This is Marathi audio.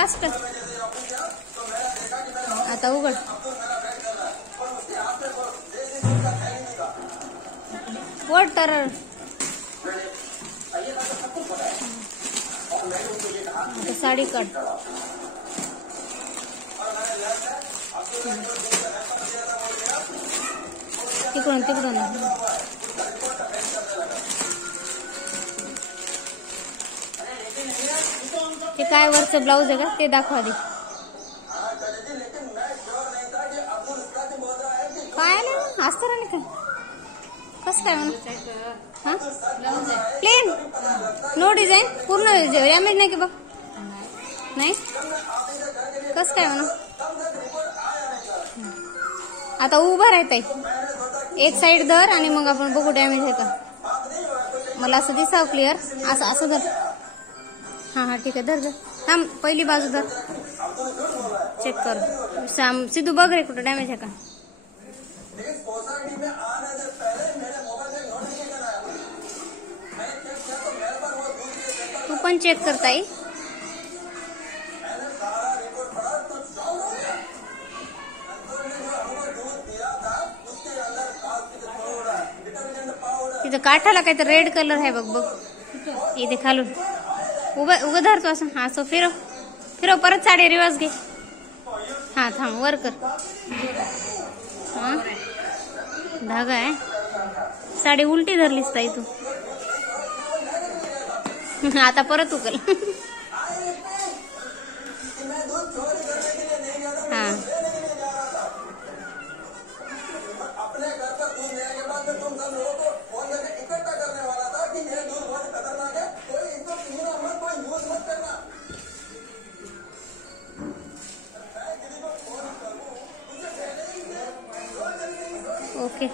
फास्ट. आता उघड. वॉटर. साडी काढ. तिकडून तिकडून. ते काय वरचं ब्लाऊज आहे का ते दाखवा आधी. काय नाही असतं नाही काय. कसं काय म्हणा. हा प्लेन नो डिझाईन पूर्ण डॅमेज नाही की बघ. नाही कसं काय म्हणा. आता उभं राहत एक साइड धर आणि मग आपण बघू डॅमेज आहे का. मला असं दिसावं क्लिअर. असं असं धर. हा हा ठीक आहे धर धर. थांब पहिली बाजू धर. चेक कर सिद्धू बघ रे कुठं डॅमेज आहे का. तू पण चेक करता येईल. तिथं काठाला काहीतरी रेड कलर आहे बघ बघ इथे खालून. उभं धरतो असं. हा असं फिरव फिरव परत साडी रिवर्स घे. हा थांब वर कर. हा धागा आहे. साडी उलटी धरलीस ताई तू. आता परत उकल. हा ओके.